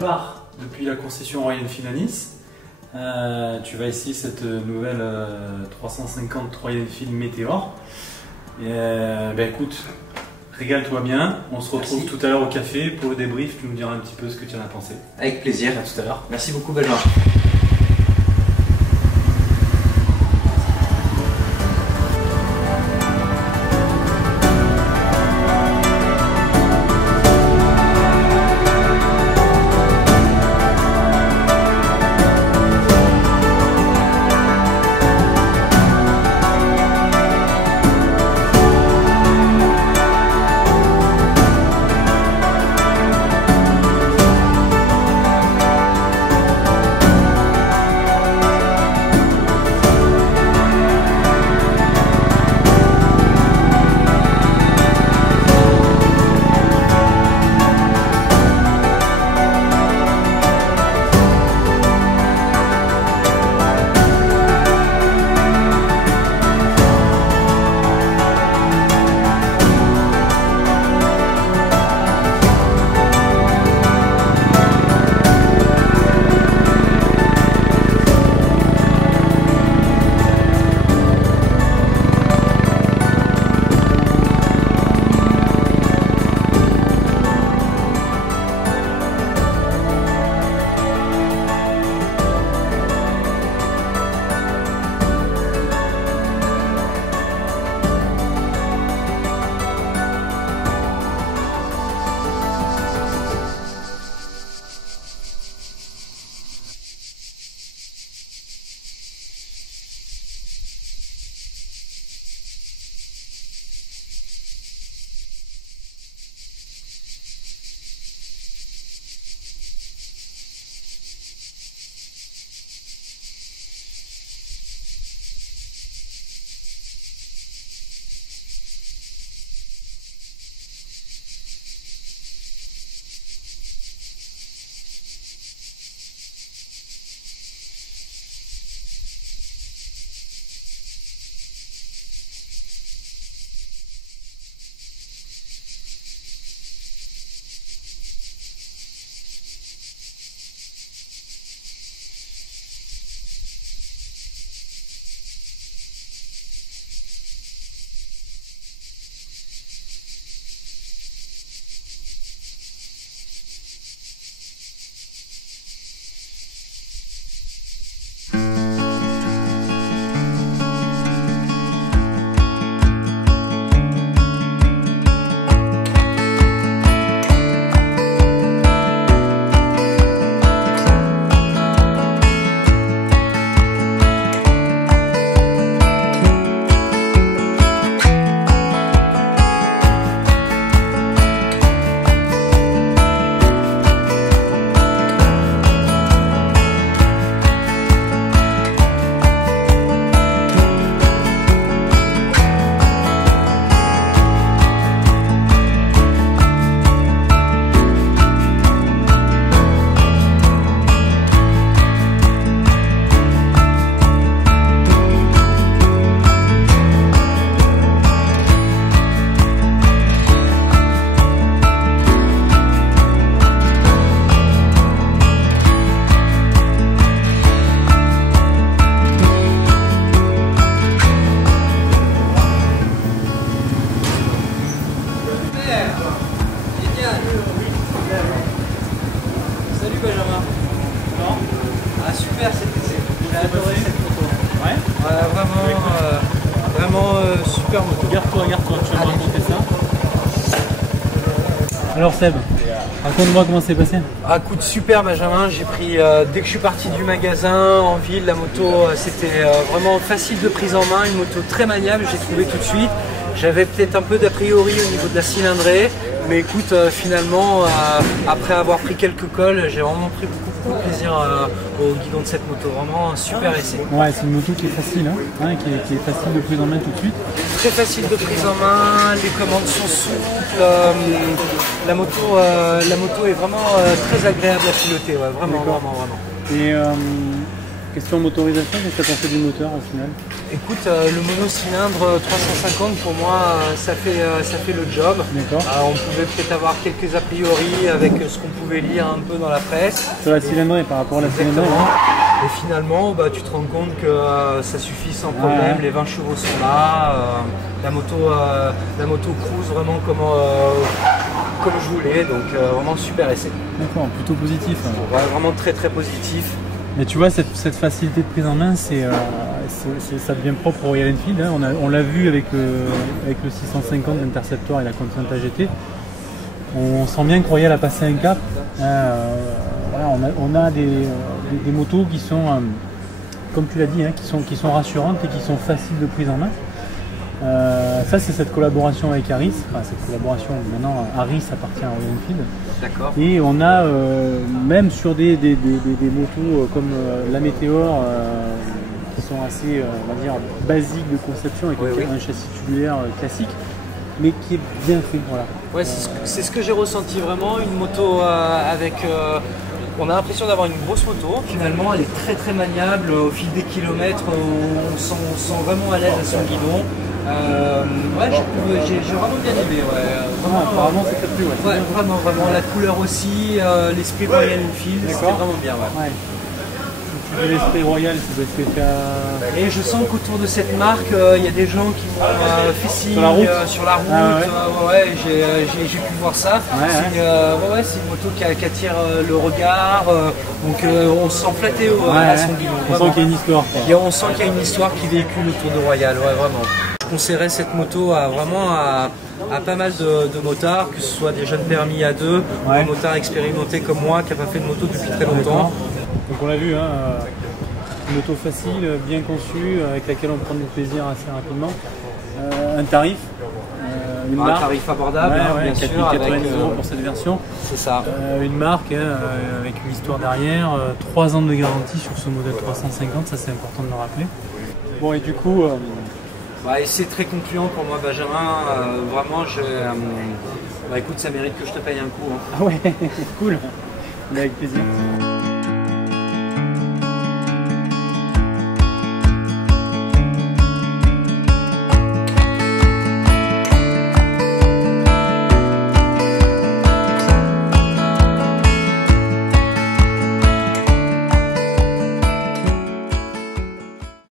part depuis la concession Royal Enfield à Nice. Tu vas essayer cette nouvelle 350 Royal Enfield Meteor. Et écoute, régale-toi bien. On se retrouve tout à l'heure au café pour le débrief. Tu nous diras un petit peu ce que tu en as pensé. Avec plaisir. À tout à l'heure. Merci beaucoup, Benjamin. Super moto. Garde-toi, tu vas me raconter ça. Alors Seb, raconte-moi comment c'est passé. Écoute, super Benjamin, j'ai pris dès que je suis parti du magasin en ville, la moto c'était vraiment facile de prise en main, une moto très maniable, j'ai trouvé tout de suite. J'avais peut-être un peu d'a priori au niveau de la cylindrée, mais écoute, finalement, après avoir pris quelques cols, j'ai vraiment pris beaucoup de plaisir au guidon de cette moto. Vraiment un super essai. Ouais, c'est une moto qui est facile, qui est facile de prise en main tout de suite. Très facile de prise en main, les commandes sont souples, la moto est vraiment très agréable à piloter, ouais, vraiment. Et Question motorisation, qu'est-ce que tu as pensé du moteur au final? Écoute, le monocylindre 350 pour moi ça fait le job. D'accord. On pouvait peut-être avoir quelques a priori avec ce qu'on pouvait lire un peu dans la presse. Sur la cylindrée par rapport à la cylindrée. Et finalement tu te rends compte que ça suffit sans problème, les 20 chevaux sont là, la moto cruise vraiment comme je voulais, donc vraiment super essai. D'accord, plutôt positif. Ouais, vraiment très très positif. Et tu vois, cette facilité de prise en main, ça devient propre au Royal Enfield. Hein. On l'a vu avec le 650, l'Interceptor et la Continental GT. On sent bien que Royal a passé un cap. Voilà, on a des motos qui sont, comme tu l'as dit, hein, qui sont rassurantes et qui sont faciles de prise en main. Ça, c'est cette collaboration avec Harris. Enfin, cette collaboration, maintenant, Harris appartient à Royal Enfield. D'accord. Et on a, même sur des motos comme la Météor, qui sont assez, on va dire, basiques de conception, avec un châssis tubulaire classique, mais qui est bien fait. Voilà. Ouais, c'est ce que j'ai ressenti vraiment, une moto avec... on a l'impression d'avoir une grosse moto. Finalement, elle est très très maniable. Au fil des kilomètres, on sent vraiment à l'aise à son guidon. Ouais, j'ai vraiment bien aimé. Ouais. Vraiment, apparemment, ça t'a plu. Ouais, vraiment. La couleur aussi, l'esprit Royal Enfield, c'était vraiment bien. Ouais. L'esprit Royal, c'est parce que tu as... Et je sens qu'autour de cette marque, il y a des gens qui m'ont fait signe sur la route. J'ai pu voir ça. C'est une moto qui attire le regard. Donc on se sent flatté à son guidon. On sent qu'il y a une histoire. On sent qu'il y a une histoire qui véhicule autour de Royal. Ouais, vraiment. Je conseillerais cette moto à pas mal de motards, que ce soit des jeunes permis à 2, ou un motard expérimenté comme moi qui n'a pas fait de moto depuis très longtemps. Donc on l'a vu, hein, une moto facile, bien conçue, avec laquelle on prend du plaisir assez rapidement. Un tarif, un tarif abordable, bien sûr, 490 € pour cette version. C'est ça. Une marque avec une histoire derrière, 3 ans de garantie sur ce modèle 350, ça c'est important de le rappeler. Bon, et du coup... et c'est très concluant pour moi, Benjamin. Vraiment, écoute, ça mérite que je te paye un coup. Hein. Ah ouais, cool. Avec plaisir.